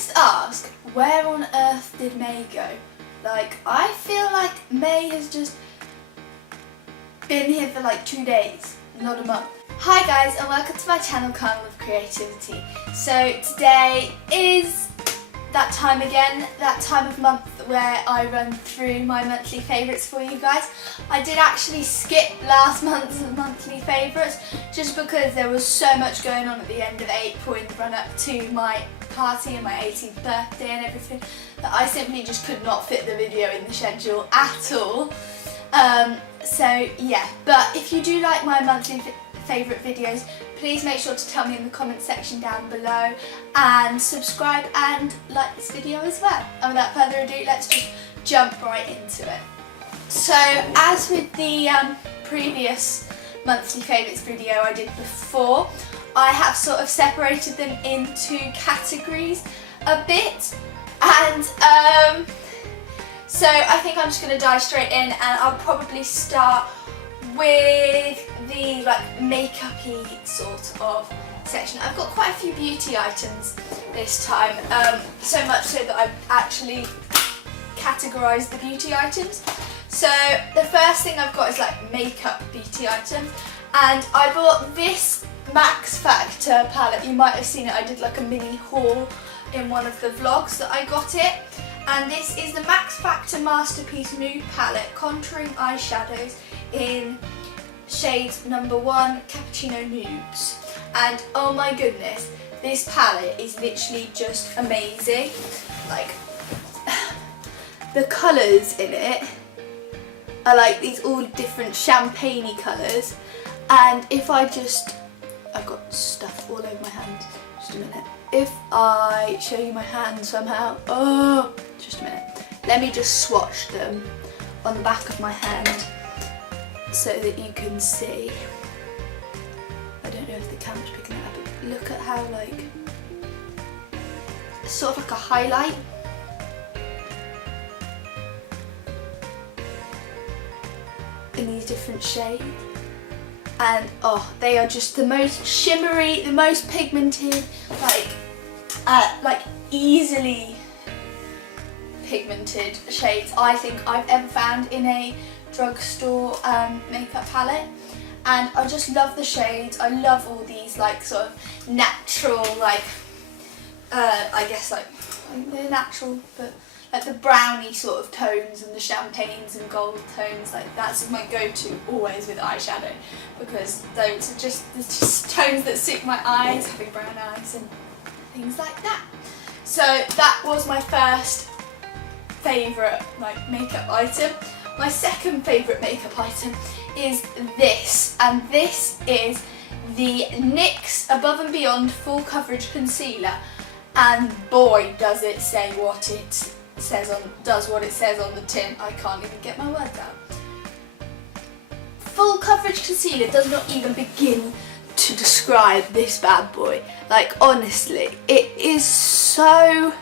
must ask, where on earth did May go? Like, I feel like May has just been here for like 2 days, not a month. Hi guys, and welcome to my channel, Carnival of Creativity. So today is that time again, that time of month where I run through my monthly favourites for you guys. I did actually skip last month's monthly favourites just because there was so much going on at the end of April in the run up to my party and my 18th birthday and everything that I simply just could not fit the video in the schedule at all. So yeah, but if you do like my monthly favourite videos, please make sure to tell me in the comment section down below and subscribe and like this video as well. And without further ado, let's just jump right into it. So as with the previous monthly favourites video I did before, I have sort of separated them into categories a bit, and so I think I'm just going to dive straight in, and I'll probably start with the like makeup-y sort of section. I've got quite a few beauty items this time, so much so that I've actually categorised the beauty items. So the first thing I've got is like makeup beauty items, and I bought this Max Factor palette. You might have seen it, I did like a mini haul in one of the vlogs that I got it. And this is the Max Factor Masterpiece Nude Palette Contouring Eyeshadows in shades number 1 Cappuccino Nudes. And oh my goodness, this palette is literally just amazing. Like, the colours in it are like these all different champagne-y colours, and if I just, I've got stuff all over my hand, just a minute. If I show you my hand somehow, oh, just a minute. Let me just swatch them on the back of my hand so that you can see. I don't know if the camera's picking it up, but look at how like, it's sort of like a highlight. In these different shades. And oh, they are just the most shimmery, the most pigmented, like easily pigmented shades I think I've ever found in a drugstore makeup palette. And I just love the shades. I love all these like sort of natural, like I guess like they're natural, but like the browny sort of tones and the champagnes and gold tones, like that's my go-to always with eyeshadow, because those are just tones that suit my eyes, having brown eyes and things like that. So that was my first favourite like makeup item. My second favourite makeup item is this, and this is the NYX Above and Beyond Full Coverage Concealer, and boy does it say what it says on, does what it says on the tin. I can't even get my words out. Full coverage concealer does not even begin to describe this bad boy. Like honestly, it is so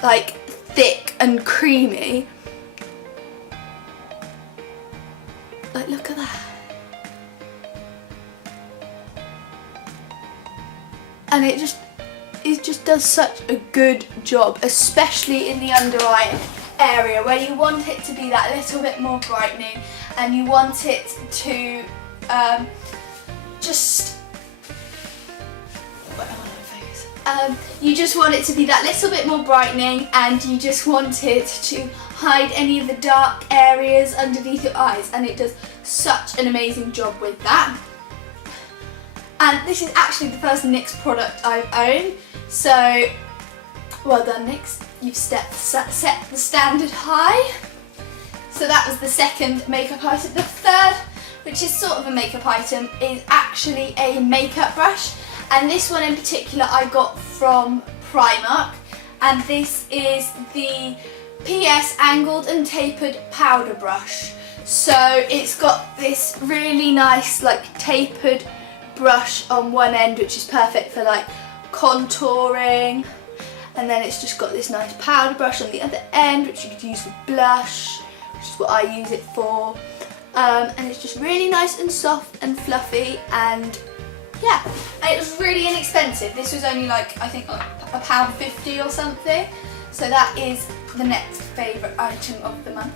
like thick and creamy. Like look at that. And it just does such a good job, especially in the under eye area where you want it to be that little bit more brightening, and you want it to you just want it to be that little bit more brightening, and you just want it to hide any of the dark areas underneath your eyes, and it does such an amazing job with that. And this is actually the first NYX product I've owned, so well done NYX, you've set the standard high. So that was the second makeup item. The third, which is sort of a makeup item, is actually a makeup brush, and this one in particular I got from Primark, and this is the PS Angled and Tapered Powder Brush. So it's got this really nice like tapered brush on one end, which is perfect for like contouring, and then it's just got this nice powder brush on the other end, which you could use for blush, which is what I use it for, and it's just really nice and soft and fluffy, and yeah, and it was really inexpensive. This was only like, I think like £1.50 or something. So that is the next favourite item of the month.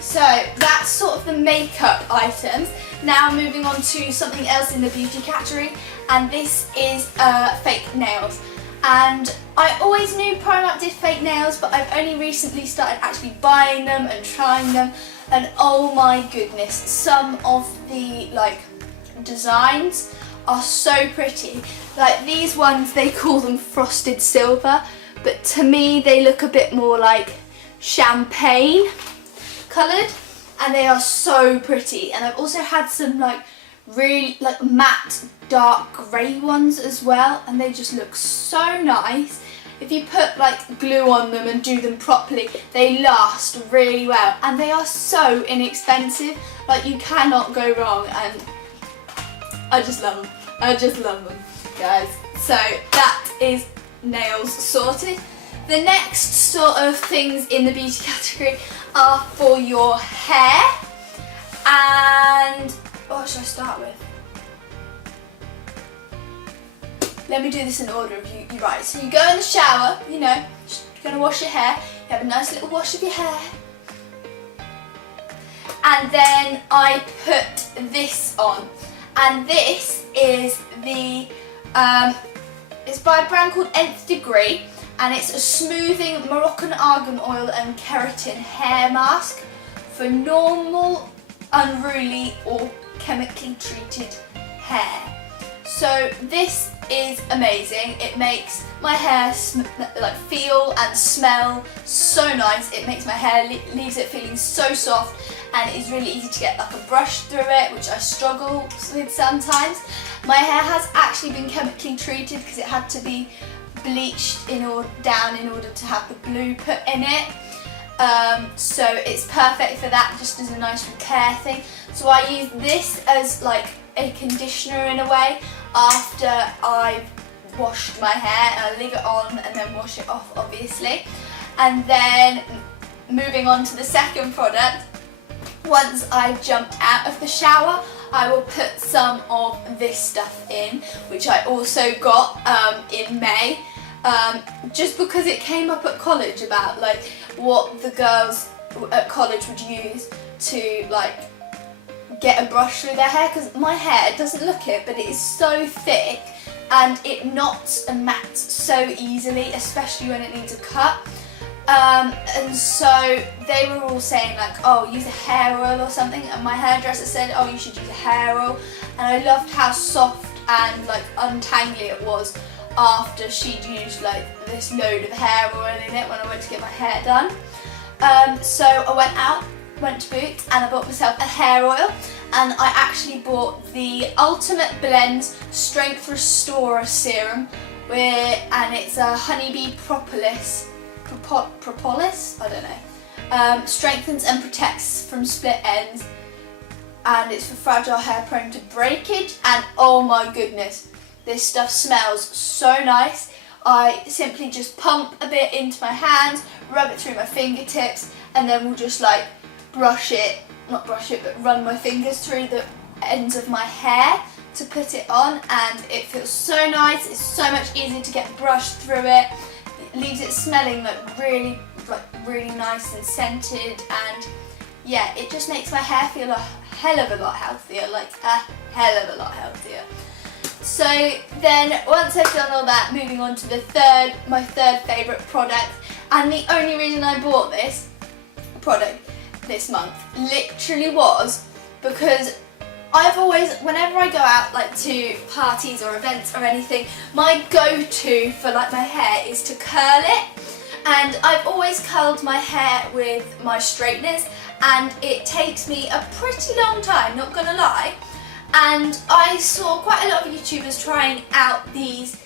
So that's sort of the makeup items. Now moving on to something else in the beauty category, and this is fake nails. And I always knew Primark did fake nails, but I've only recently started actually buying them and trying them, and oh my goodness, some of the like designs are so pretty. Like these ones, they call them frosted silver, but to me they look a bit more like champagne coloured, and they are so pretty. And I've also had some like really like matte dark grey ones as well, and they just look so nice. If you put like glue on them and do them properly, they last really well, and they are so inexpensive. Like you cannot go wrong, and I just love them. I just love them, guys. So that is nails sorted. The next sort of things in the beauty category are for your hair, and what should I start with? Let me do this in order of you right. So you go in the shower, you know, you're going to wash your hair, you have a nice little wash of your hair, and then I put this on, and this is the, it's by a brand called Nth Degree, and it's a smoothing Moroccan argan oil and keratin hair mask for normal, unruly or chemically treated hair. So this is amazing. It makes my hair like feel and smell so nice. It makes my hair, leaves it feeling so soft, and it's really easy to get like a brush through it, which I struggle with sometimes. My hair has actually been chemically treated because it had to be bleached down in order to have the glue put in it. So it's perfect for that, just as a nice repair thing. So I use this as like a conditioner in a way after I've washed my hair, and I leave it on and then wash it off obviously. And then moving on to the second product, once I've jumped out of the shower, I will put some of this stuff in, which I also got in May, just because it came up at college about like what the girls at college would use to like get a brush through their hair, because my hair doesn't look it, but it is so thick and it knots and mats so easily, especially when it needs a cut. And so they were all saying like, oh, use a hair oil or something, and my hairdresser said, oh, you should use a hair oil, and I loved how soft and like untangly it was after she'd used like this load of hair oil in it when I went to get my hair done. So I went to Boots and I bought myself a hair oil, and I actually bought the Ultimate Blend Strength Restorer Serum, and it's a honeybee propolis, I don't know, strengthens and protects from split ends, and it's for fragile hair prone to breakage, and oh my goodness, this stuff smells so nice. I simply just pump a bit into my hands, rub it through my fingertips, and then we'll just like run my fingers through the ends of my hair to put it on, and it feels so nice. It's so much easier to get brushed through it. It leaves it smelling like really nice and scented, and yeah, it just makes my hair feel a hell of a lot healthier, like a hell of a lot healthier. So then once I've done all that, moving on to my third favourite product, and the only reason I bought this product this month literally was because I've always, whenever I go out like to parties or events or anything, my go-to for like my hair is to curl it, and I've always curled my hair with my straighteners, and it takes me a pretty long time, not gonna lie. And I saw quite a lot of YouTubers trying out these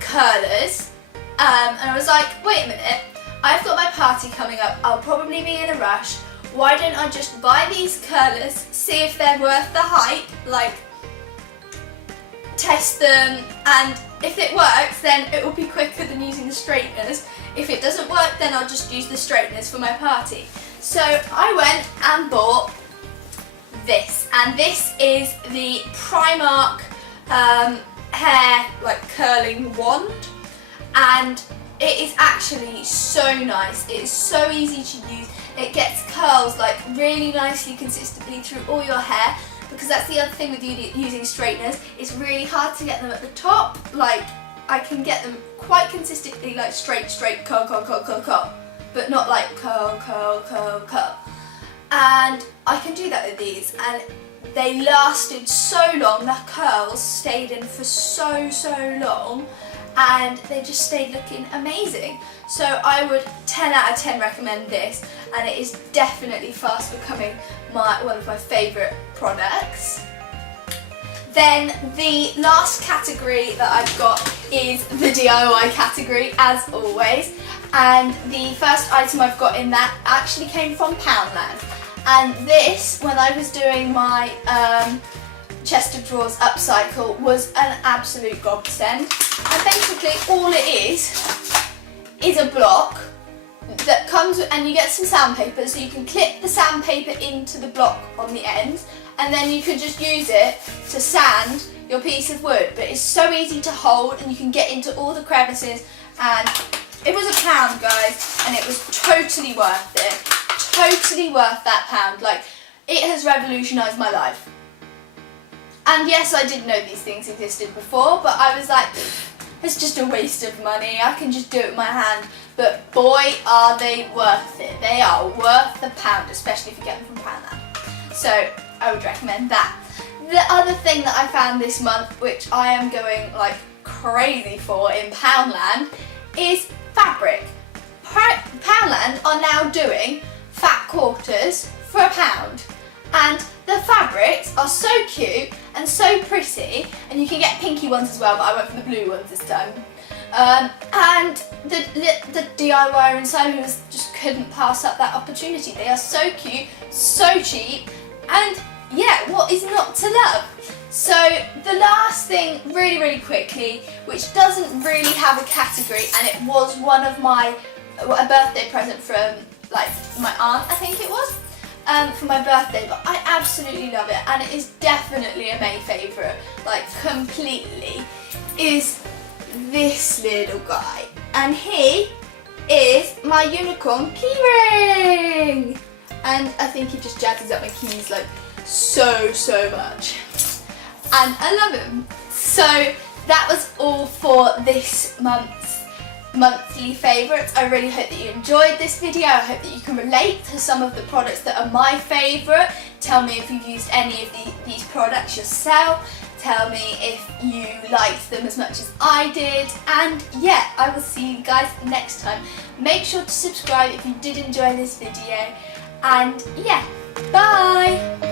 curlers, and I was like, wait a minute, I've got my party coming up, I'll probably be in a rush, why don't I just buy these curlers, see if they're worth the hype, like test them, and if it works then it will be quicker than using the straighteners. If it doesn't work then I'll just use the straighteners for my party. So I went and bought this, and this is the Primark hair like curling wand, and it is actually so nice. It is so easy to use. It gets curls like really nicely consistently through all your hair, because that's the other thing with using straighteners. It's really hard to get them at the top. Like, I can get them quite consistently, like straight, curl, but not like curl. And I can do that with these, and they lasted so long. The curls stayed in for so long, and they just stayed looking amazing. So I would 10 out of 10 recommend this, and it is definitely fast becoming one of my favourite products. Then the last category that I've got is the DIY category, as always. And the first item I've got in that actually came from Poundland. And this, when I was doing my chest of drawers upcycle, was an absolute godsend. And basically all it is a block that comes with, and you get some sandpaper, so you can clip the sandpaper into the block on the end, and then you can just use it to sand your piece of wood. But it's so easy to hold, and you can get into all the crevices, and it was £1, guys, and it was totally worth it. Totally worth that £1. Like, it has revolutionised my life. And yes, I did know these things existed before, but I was like, it's just a waste of money. I can just do it with my hand. But boy, are they worth it. They are worth the £1, especially if you get them from Poundland. So I would recommend that. The other thing that I found this month, which I am going like crazy for in Poundland, is fabric. Poundland are now doing fat quarters for £1, and the fabrics are so cute and so pretty, and you can get pinky ones as well, but I went for the blue ones this time. And the DIYer inside me just couldn't pass up that opportunity. They are so cute, so cheap, and yeah, what is not to love? So the last thing, really quickly, which doesn't really have a category, and it was one of a birthday present from like my aunt, I think it was, for my birthday, but I absolutely love it, and it is definitely a May favourite, like completely, is this little guy. And he is my unicorn keyring, and I think he just jazzes up my keys like so much, and I love him. So that was all for this month's monthly favourites. I really hope that you enjoyed this video. I hope that you can relate to some of the products that are my favourite. Tell me if you've used any of these products yourself. Tell me if you liked them as much as I did. And yeah, I will see you guys next time. Make sure to subscribe if you did enjoy this video. And yeah, bye!